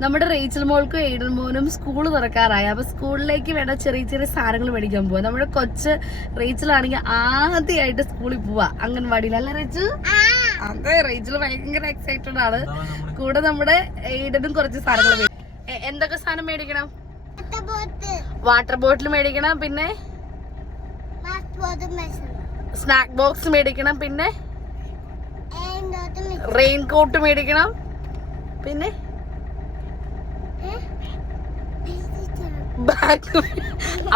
നമ്മുടെ റേച്ചൽ മോൾക്കും എയ്ഡൻ മോനും സ്കൂൾ തുറക്കാറായി. അപ്പൊ സ്കൂളിലേക്ക് വേണ്ട ചെറിയ ചെറിയ സാധനങ്ങൾ മേടിക്കാൻ പോവാ. നമ്മുടെ കൊച്ച് റേച്ചലാണെങ്കിൽ ആദ്യമായിട്ട് സ്കൂളിൽ പോവാ. അംഗൻവാടിയിൽ. അല്ല റേച്ചു അതെ റേച്ചൽ ഭയങ്കര എക്സൈറ്റഡ് ആണ്. കൂടെ നമ്മുടെ എയ്ഡനും കുറച്ച് സാധനങ്ങൾ എന്തൊക്കെ സാധനം മേടിക്കണം? വാട്ടർ ബോട്ടിൽ മേടിക്കണം പിന്നെ? സ്നാക്ക് ബോക്സ് മേടിക്കണം പിന്നെ? റെയിൻ കോട്ട് മേടിക്കണം പിന്നെ? ബാഗ്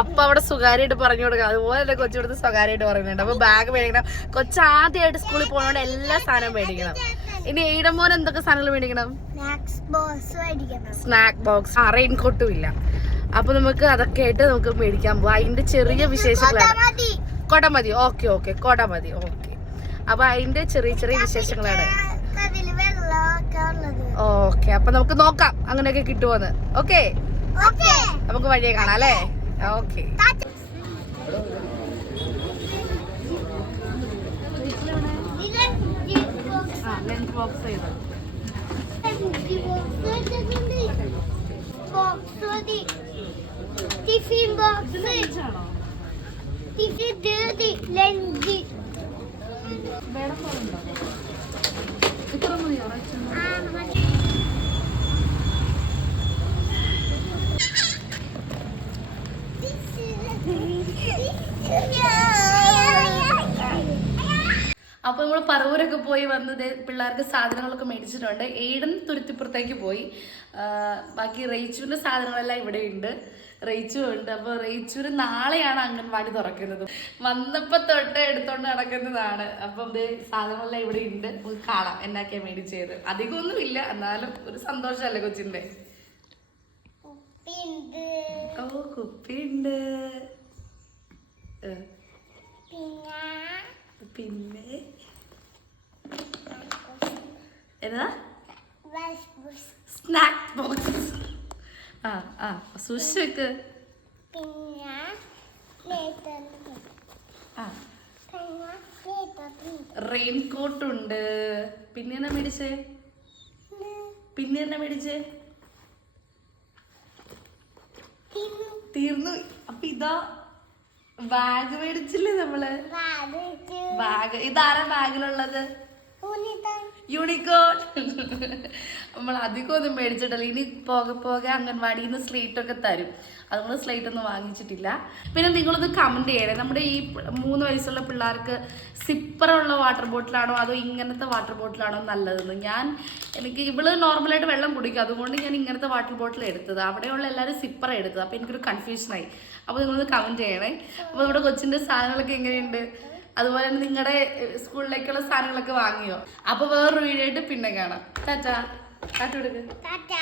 അപ്പൊ അവിടെ സ്വകാര്യമായിട്ട് പറഞ്ഞു കൊടുക്കുക അതുപോലെ തന്നെ കൊച്ചിടത്ത് സ്വകാര്യമായിട്ട് പറയുന്നുണ്ട്. അപ്പൊ ബാഗ് മേടിക്കണം. കൊച്ച ആദ്യമായിട്ട് സ്കൂളിൽ പോകുന്നതുകൊണ്ട് എല്ലാ സാധനവും മേടിക്കണം. ഇനി എയ്ഡമോൻ എന്തൊക്കെ സാധനങ്ങൾ മേടിക്കണം? സ്നാക്ക് ബോക്സ് ആ റെയിൻ കോട്ടും ഇല്ല. അപ്പൊ നമുക്ക് അതൊക്കെ ആയിട്ട് നമുക്ക് മേടിക്കാൻ പോവാം. അതിന്റെ ചെറിയ വിശേഷങ്ങളാണ് കൊട മതി ഓക്കെ ഓക്കെ. കൊട മതി ഓക്കെ. അപ്പൊ അതിന്റെ ചെറിയ ചെറിയ വിശേഷങ്ങളാണ്. ഓക്കെ. അപ്പൊ നമുക്ക് നോക്കാം അങ്ങനെയൊക്കെ കിട്ടുമോന്ന് ഓക്കെ. നമുക്ക് വഴിയെ കാണാം അല്ലേ? ഓക്കെ. ലഞ്ച് ബോക്സ് ചെയ്ത്. ടിഫിൻ ബോക്സ് ടിഫിൻ ലഞ്ച് ഇത്ര മതിയോ അപ്പൊ നമ്മൾ പറവൂരൊക്കെ പോയി വന്നത് പിള്ളേർക്ക് സാധനങ്ങളൊക്കെ മേടിച്ചിട്ടുണ്ട്. ഏടൻ തുരുത്തിപ്പുറത്തേക്ക് പോയി. ബാക്കി റേച്ചൂരിന്റെ സാധനങ്ങളെല്ലാം ഇവിടെ ഉണ്ട്. റേച്ചു ഉണ്ട്. അപ്പൊ റേച്ചൂര് നാളെയാണ് അംഗൻവാടി തുറക്കുന്നത്. വന്നപ്പോ തൊട്ട് എടുത്തോണ്ട് നടക്കുന്നതാണ്. അപ്പം ദേ സാധനങ്ങളെല്ലാം ഇവിടെ ഉണ്ട്. കാണാം. എന്നാക്കിയാ മേടിച്ചത്. ഇല്ല എന്നാലും ഒരു സന്തോഷമല്ലേ കൊച്ചിന്റെ? ഓ കുപ്പിയുണ്ട്. ഏ, പിന്നെ? ഏതാ? സ്നാക്ക് ബോക്സ് ആ ആ സുഷക്ക് റെയിൻകോട്ട് ഉണ്ട് പിന്നെ എന്നാ മേടിച്ചേ? പിന്നെ എന്നാ മേടിച്ചേ? തീർന്നു. അപ്പൊ ഇതാ ബാഗ് മേടിച്ചില്ലേ നമ്മൾ? ബാഗ് ഇതാരാ ബാഗിലുള്ളത് യൂണിക്കോൺ നമ്മൾ അധികം ഒന്നും മേടിച്ചിട്ടില്ല. ഇനി പോകെ പോകെ അംഗൻവാടിയിൽ നിന്ന് സ്ലേറ്റ് ഒക്കെ തരും. അതുകൊണ്ട് സ്ലേറ്റ് ഒന്നും വാങ്ങിച്ചിട്ടില്ല. പിന്നെ നിങ്ങളൊന്ന് കമന്റ് ചെയ്യണേ നമ്മുടെ ഈ മൂന്ന് വയസ്സുള്ള പിള്ളേർക്ക് സിപ്പറുള്ള വാട്ടർ ബോട്ടിലാണോ അതോ ഇങ്ങനത്തെ വാട്ടർ ബോട്ടിലാണോ നല്ലതെന്ന്? ഞാൻ എനിക്ക് ഇവൾ നോർമലായിട്ട് വെള്ളം കുടിക്കും. അതുകൊണ്ട് ഞാൻ ഇങ്ങനത്തെ വാട്ടർ ബോട്ടിൽ എടുത്തത്. അവിടെയുള്ള എല്ലാവരും സിപ്പർ എടുത്തത്. അപ്പോൾ എനിക്കൊരു കൺഫ്യൂഷനായി അപ്പോൾ നിങ്ങളൊന്ന് കമന്റ് ചെയ്യണേ. അപ്പോൾ നമ്മുടെ കൊച്ചിന്റെ സാധനങ്ങളൊക്കെ എങ്ങനെയുണ്ട്? അതുപോലെ തന്നെ നിങ്ങളുടെ സ്കൂളിലേക്കുള്ള സാധനങ്ങളൊക്കെ വാങ്ങിയോ? അപ്പൊ വേറൊരു വീഡിയോ ആയിട്ട് പിന്നെ കാണാം. ടാറ്റാ. ടാറ്റ.